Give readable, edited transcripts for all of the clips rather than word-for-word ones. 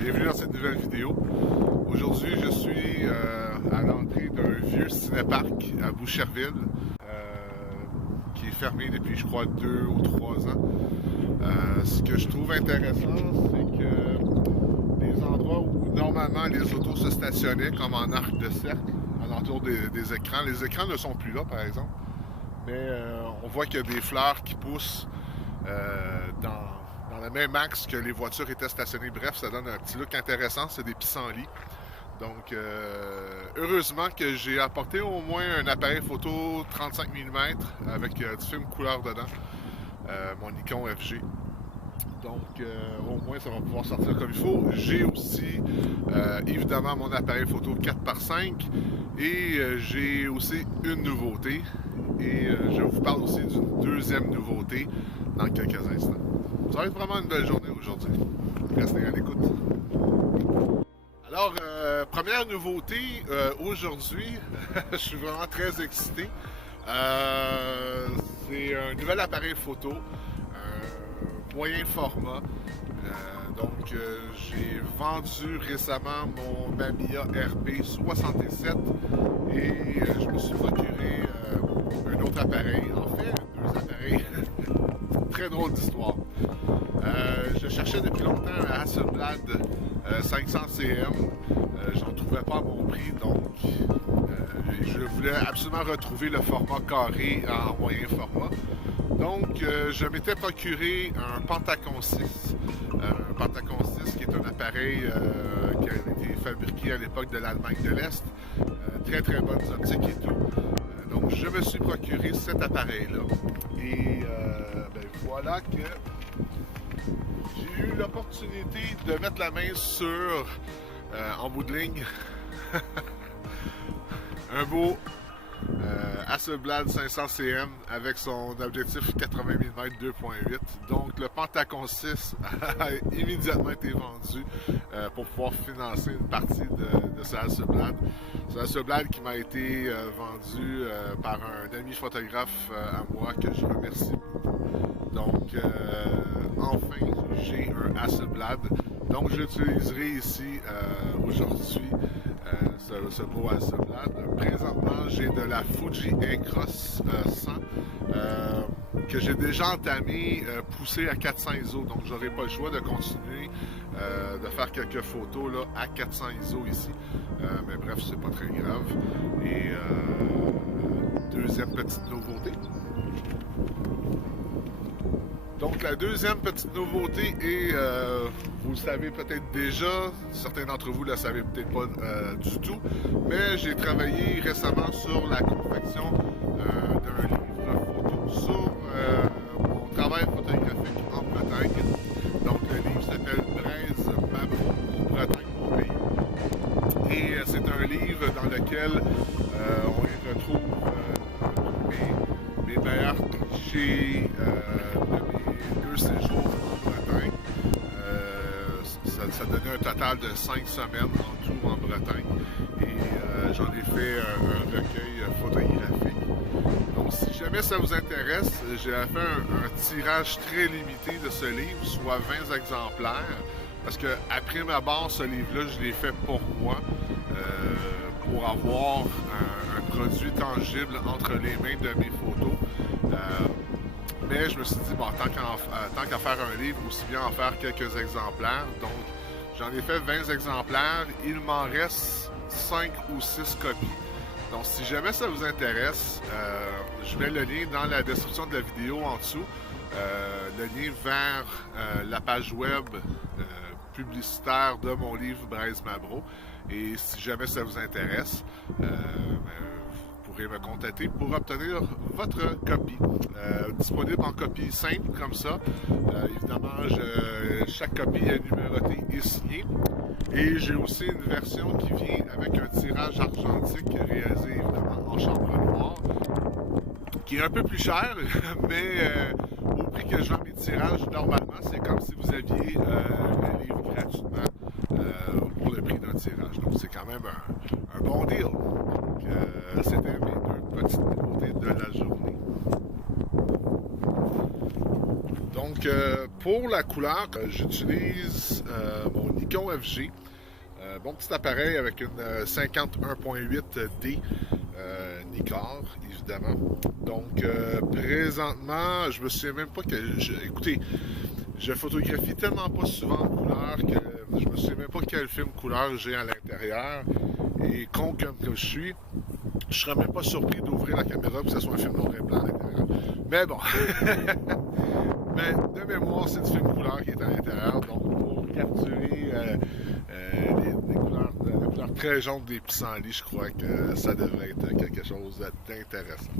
Bienvenue dans cette nouvelle vidéo. Aujourd'hui, je suis à l'entrée d'un vieux cinéparc à Boucherville qui est fermé depuis, je crois, 2 ou 3 ans. Ce que je trouve intéressant, c'est que les endroits où normalement les autos se stationnaient, comme en arc de cercle, alentour des écrans, les écrans ne sont plus là, par exemple, mais on voit qu'il y a des fleurs qui poussent dans le même axe que les voitures étaient stationnées. Bref, ça donne un petit look intéressant. C'est des pissenlits. Donc, heureusement que j'ai apporté au moins un appareil photo 35 mm avec du film couleur dedans. Mon Nikon FG. Donc, au moins, ça va pouvoir sortir comme il faut. J'ai aussi, évidemment, mon appareil photo 4x5. Et j'ai aussi une nouveauté. Et je vous parle aussi d'une deuxième nouveauté dans quelques instants. Ça va être vraiment une belle journée aujourd'hui. Restez à l'écoute. Alors, première nouveauté aujourd'hui, je suis vraiment très excité. C'est un nouvel appareil photo, un moyen format. Donc, j'ai vendu récemment mon Mamiya RB67 et je me suis procuré un autre appareil, en fait, deux appareils. Très drôle d'histoire. Je cherchais depuis longtemps un Hasselblad 500 CM. J'en trouvais pas à mon prix, donc je voulais absolument retrouver le format carré en moyen format. Donc, je m'étais procuré un Pentacon 6. Un Pentacon 6 qui est un appareil qui a été fabriqué à l'époque de l'Allemagne de l'Est. Très très bonnes optiques et tout. Donc, je me suis procuré cet appareil-là. Et voilà que j'ai eu l'opportunité de mettre la main sur, en bout de ligne, un beau Hasselblad 500 CM avec son objectif 80 mm 2.8. Donc le Pentacon 6 a immédiatement été vendu pour pouvoir financer une partie de ce Hasselblad. Ce Hasselblad qui m'a été vendu par un ami photographe à moi que je remercie beaucoup. Donc enfin j'ai un Hasselblad. Donc j'utiliserai ici aujourd'hui ce beau Hasselblad. Présentement, j'ai de la Fuji X 100 que j'ai déjà entamé, poussé à 400 ISO. Donc, j'aurai pas le choix de continuer de faire quelques photos là, à 400 ISO ici. Mais bref, c'est pas très grave. Et deuxième petite nouveauté. Donc, la deuxième petite nouveauté est, vous le savez peut-être déjà, certains d'entre vous ne le savez peut-être pas du tout, mais j'ai travaillé récemment sur la confection d'un livre photo sur mon travail photographique en Bretagne. Donc, le livre s'appelle Braise Mabro au Bretagne, mon pays. Et c'est un livre dans lequel on y retrouve mes meilleurs clichés de mes 2 séjours en Bretagne. Ça donnait un total de 5 semaines en tout en Bretagne. Et j'en ai fait un recueil photographique. Donc si jamais ça vous intéresse, j'ai fait un tirage très limité de ce livre, soit 20 exemplaires. Parce que après ma barre, ce livre-là, je l'ai fait pour moi. Pour avoir un produit tangible entre les mains de mes photos. Mais je me suis dit, bon, tant qu'à faire un livre, aussi bien en faire quelques exemplaires. Donc, j'en ai fait 20 exemplaires. Il m'en reste 5 ou 6 copies. Donc, si jamais ça vous intéresse, je mets le lien dans la description de la vidéo en dessous. Le lien vers la page web publicitaire de mon livre Braise Mabro. Et si jamais ça vous intéresse, vous pourrez me contacter pour obtenir votre copie. Disponible en copie simple comme ça. Évidemment, chaque copie est numérotée et signée. Et j'ai aussi une version qui vient avec un tirage argentique réalisé évidemment en chambre noire, qui est un peu plus cher, mais au prix que je vends mes tirages, normalement, c'est comme si vous aviez le livre gratuitement pour le prix d'un tirage. Donc, c'est quand même un bon deal. Donc, c'était mes 2 petites nouveautés de la journée. Donc, pour la couleur, j'utilise mon Nikon Nikon FG. Bon petit appareil avec une 51.8D Nikkor, évidemment. Donc, présentement, je me souviens même pas que... écoutez, je photographie tellement pas souvent en couleur que je me souviens même pas quel film couleur j'ai à l'intérieur. Et con comme je suis, je serais même pas surpris d'ouvrir la caméra pour que ce soit un film noir et blanc à l'intérieur. Mais bon, mais de mémoire, c'est du film couleur qui est à l'intérieur. Donc, pour capturer les couleurs, la couleur très jaune des pissenlits, je crois que ça devrait être quelque chose d'intéressant.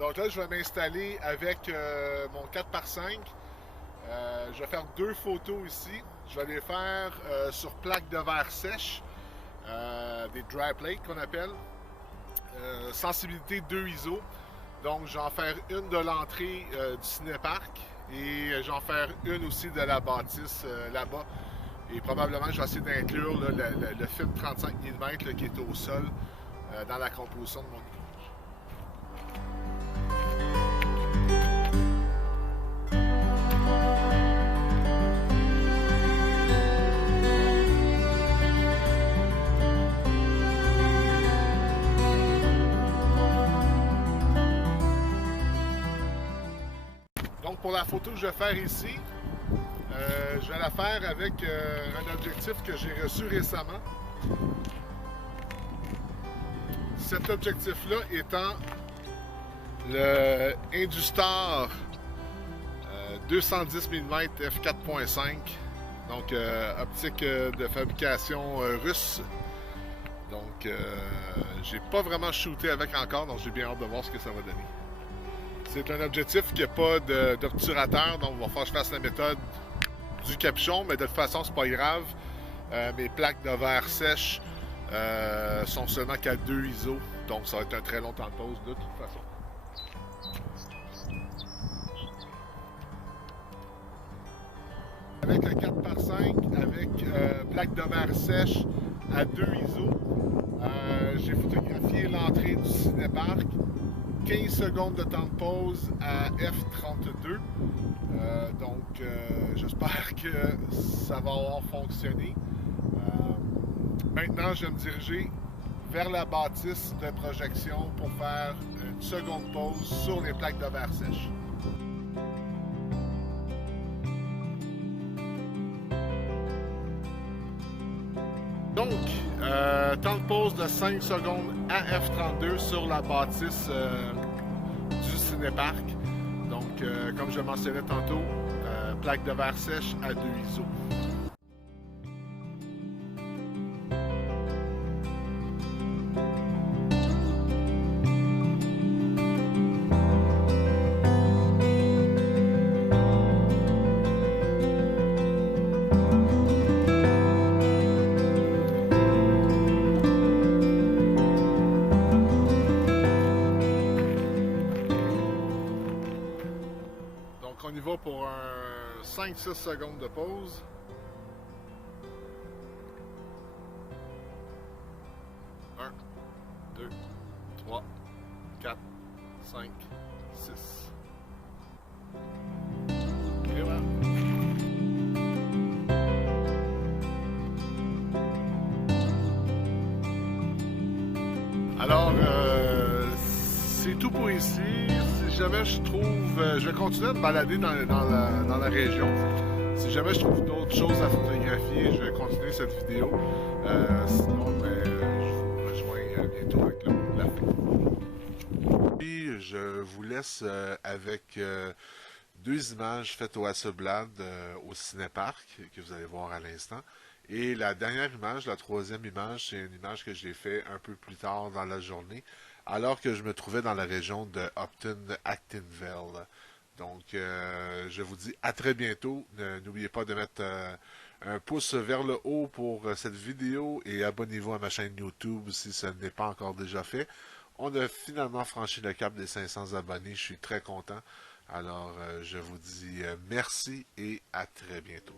Donc là, je vais m'installer avec mon 4x5. Je vais faire 2 photos ici. Je vais les faire sur plaque de verre sèche, des dry plates qu'on appelle. Sensibilité 2 ISO. Donc, je vais en faire une de l'entrée du cinéparc et je vais en faire une aussi de la bâtisse là-bas. Et probablement, je vais essayer d'inclure le film 35 mm là, qui est au sol dans la composition de mon image. Donc pour la photo que je vais faire ici, je vais la faire avec un objectif que j'ai reçu récemment. Cet objectif-là étant le Industar 210 mm f4.5, donc optique de fabrication russe. Donc j'ai pas vraiment shooté avec encore, donc j'ai bien hâte de voir ce que ça va donner. C'est un objectif qui n'a pas d'obturateur, donc il va falloir que je fasse la méthode du capuchon, mais de toute façon, c'est pas grave. Mes plaques de verre sèche sont seulement qu'à 2 ISO, donc ça va être un très long temps de pause de toute façon. Avec le 4x5, avec plaque de verre sèche à 2 ISO, j'ai photographié l'entrée du cinéparc. 15 secondes de temps de pause à f32. Donc, j'espère que ça va avoir fonctionné. Maintenant, je vais me diriger vers la bâtisse de projection pour faire une seconde pause sur les plaques de verre sèche. Donc, temps de pause de 5 secondes à f32 sur la bâtisse du cinéparc. Donc, comme je mentionnais tantôt, plaque de verre sèche à 2 ISO. On y va pour un 5-6 secondes de pause. Un, 2, 3, 4, 5, 6. Et voilà. Alors, c'est tout pour ici. Si jamais je trouve... je vais continuer à me balader dans la région. Si jamais je trouve d'autres choses à photographier, je vais continuer cette vidéo. Sinon, je vous rejoins bientôt avec la fin. Puis, je vous laisse avec 2 images faites au Hasselblad au Cinéparc, que vous allez voir à l'instant. Et la dernière image, la troisième image, c'est une image que j'ai fait un peu plus tard dans la journée, alors que je me trouvais dans la région de Upton-Actonville. Donc, je vous dis à très bientôt. N'oubliez pas de mettre un pouce vers le haut pour cette vidéo et abonnez-vous à ma chaîne YouTube si ce n'est pas encore déjà fait. On a finalement franchi le cap des 500 abonnés. Je suis très content. Alors, je vous dis merci et à très bientôt.